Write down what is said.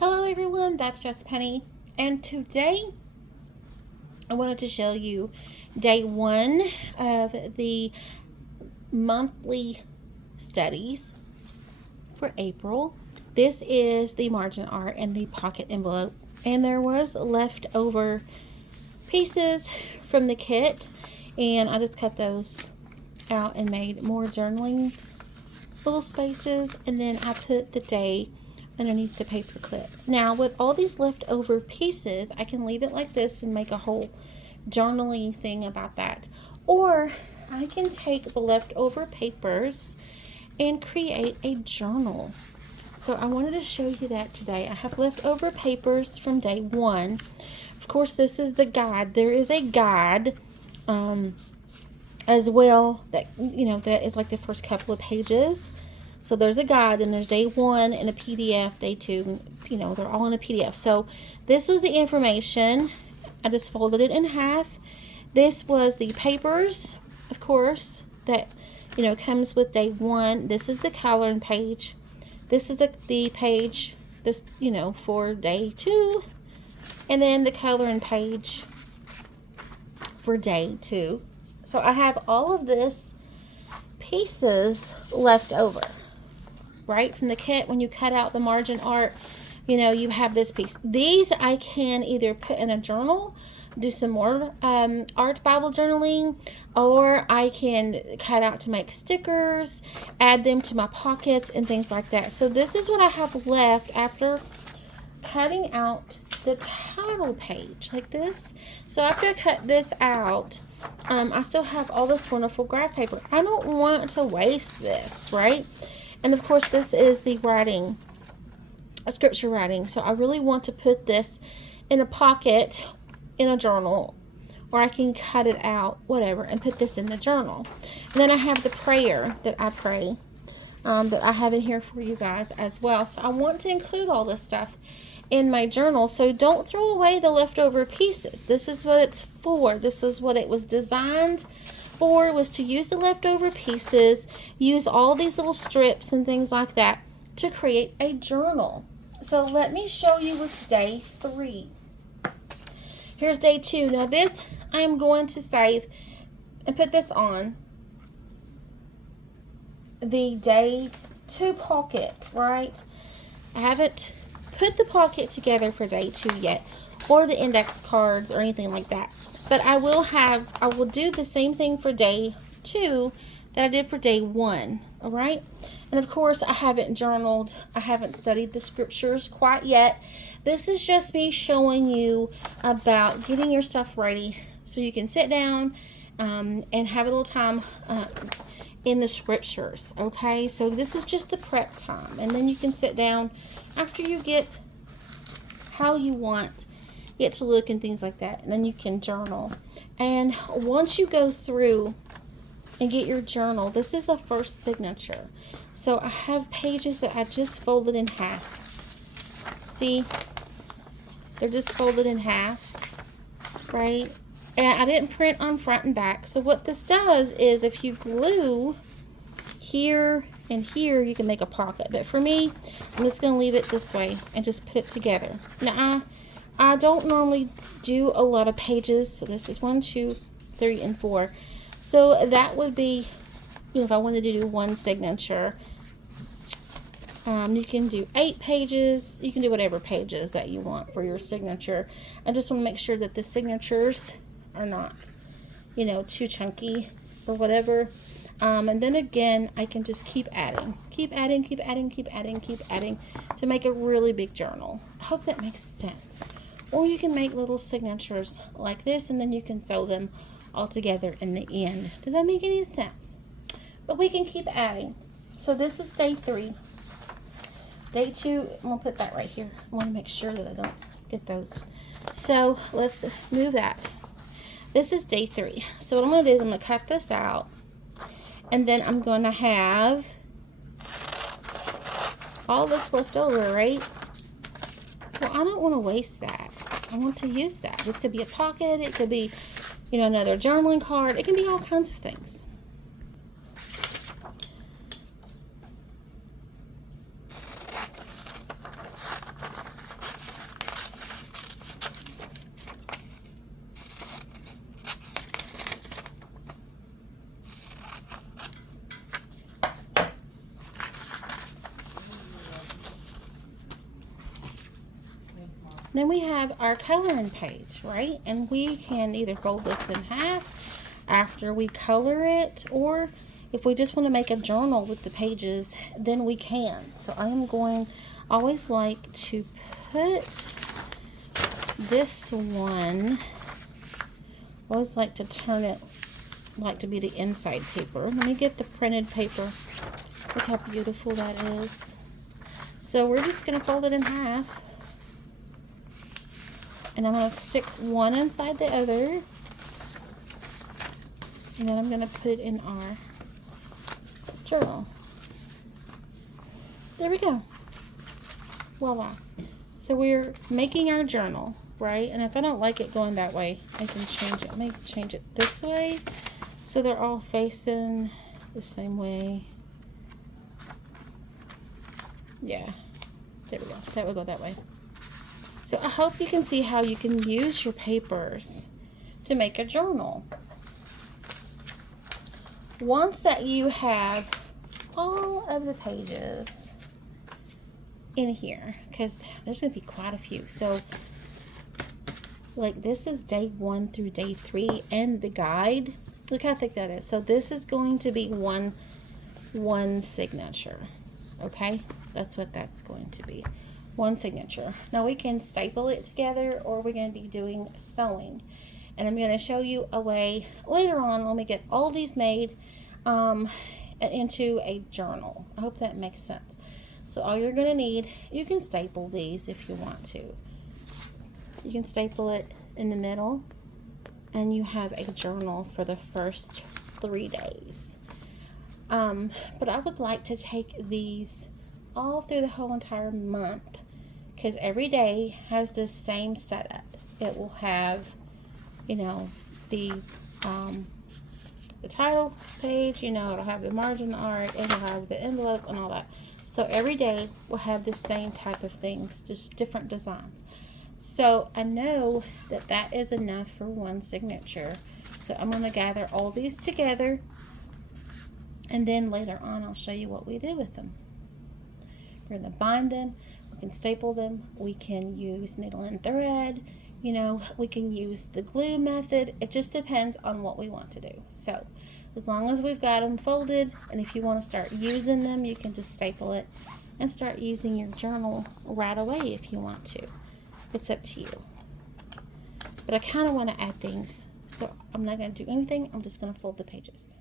Hello everyone, that's Just Penny, and today I wanted to show you day one of the monthly studies for April. This is the margin art and the pocket envelope, and there was leftover pieces from the kit, and I just cut those out and made more journaling little spaces, and then I put the day underneath the paper clip. Now with all these leftover pieces, I can leave it like this and make a whole journaling thing about that, or I can take the leftover papers and create a journal. So I wanted to show you that today. I have leftover papers from day one. Of course, this is the guide. There is a guide as well that that is like the first couple of pages. So there's a guide, and there's day one and a PDF, day two, they're all in a PDF. So this was the information. I just folded it in half. This was the papers, of course, that, comes with day one. This is the coloring page. This is the page, this, for day two. And then the coloring page for day two. So I have all of this pieces left over. Right from the kit, when you cut out the margin art, you have this piece. These I can either put in a journal, do some more art Bible journaling, or I can cut out to make stickers, add them to my pockets and things like that. So this is what I have left after cutting out the title page like this. So after I cut this out, I still have all this wonderful graph paper. I don't want to waste this, right? And of course, this is the writing, scripture writing. So I really want to put this in a pocket, in a journal, or I can cut it out, whatever, and put this in the journal. And then I have the prayer that I pray, that I have in here for you guys as well. So I want to include all this stuff in my journal. So don't throw away the leftover pieces. This is what it's for. This is what it was designed for, was to use the leftover pieces, use all these little strips and things like that to create a journal. So let me show you with day three. Here's day two. Now this I am going to save and put this on the day two pocket, right? I haven't put the pocket together for day two yet, or the index cards or anything like that. But I will do the same thing for day two that I did for day one, all right? And of course, I haven't journaled. I haven't studied the scriptures quite yet. This is just me showing you about getting your stuff ready so you can sit down and have a little time in the scriptures, okay? So this is just the prep time. And then you can sit down after you get how you want it to look and things like that, and then you can journal. And once you go through and get your journal, this is a first signature. So I have pages that I just folded in half. See, they're just folded in half, right? And I didn't print on front and back. So what this does is, if you glue here and here, you can make a pocket. But for me, I'm just going to leave it this way and just put it together. Now I don't normally do a lot of pages. So this is 1, 2, 3, and 4. So that would be, if I wanted to do one signature, you can do 8 pages. You can do whatever pages that you want for your signature. I just want to make sure that the signatures are not, too chunky or whatever. And then again, I can just keep adding to make a really big journal. I hope that makes sense. Or you can make little signatures like this, and then you can sew them all together in the end. Does that make any sense? But we can keep adding. So this is day 3. Day 2, I'm going to put that right here. I want to make sure that I don't get those. So let's move that. This is day 3. So what I'm going to do is I'm going to cut this out. And then I'm going to have all this left over, right? Well, I don't want to waste that. I want to use that. This could be a pocket. It could be, another journaling card. It can be all kinds of things. Then we have our coloring page, right? And we can either fold this in half after we color it, or if we just want to make a journal with the pages, then we can. So I am going, always like to put this one, I always like to turn it, like to be the inside paper. Let me get the printed paper. Look how beautiful that is. So we're just going to fold it in half. And I'm going to stick one inside the other. And then I'm going to put it in our journal. There we go. Voila. So we're making our journal, right? And if I don't like it going that way, I can change it. Let me change it this way so they're all facing the same way. Yeah, there we go. That will go that way. So I hope you can see how you can use your papers to make a journal. Once that you have all of the pages in here, because there's going to be quite a few. So like this is day 1 through day 3 and the guide. Look how thick that is. So this is going to be one signature. Okay, that's what that's going to be. One signature. Now we can staple it together, or we're going to be doing sewing. And I'm going to show you a way later on when we get all these made into a journal. I hope that makes sense. So all you're going to need, you can staple these if you want to. You can staple it in the middle, and you have a journal for the first 3 days. But I would like to take these all through the whole entire month, because every day has the same setup. It will have, you know, the title page, you know, it'll have the margin art, it'll have the envelope and all that. So every day will have the same type of things, just different designs. So I know that that is enough for one signature. So I'm going to gather all these together, and then later on I'll show you what we do with them. We're going to bind them, we can staple them, we can use needle and thread, you know, we can use the glue method. It just depends on what we want to do. So as long as we've got them folded, and if you want to start using them, you can just staple it and start using your journal right away if you want to. It's up to you. But I kind of want to add things, so I'm not going to do anything. I'm just going to fold the pages.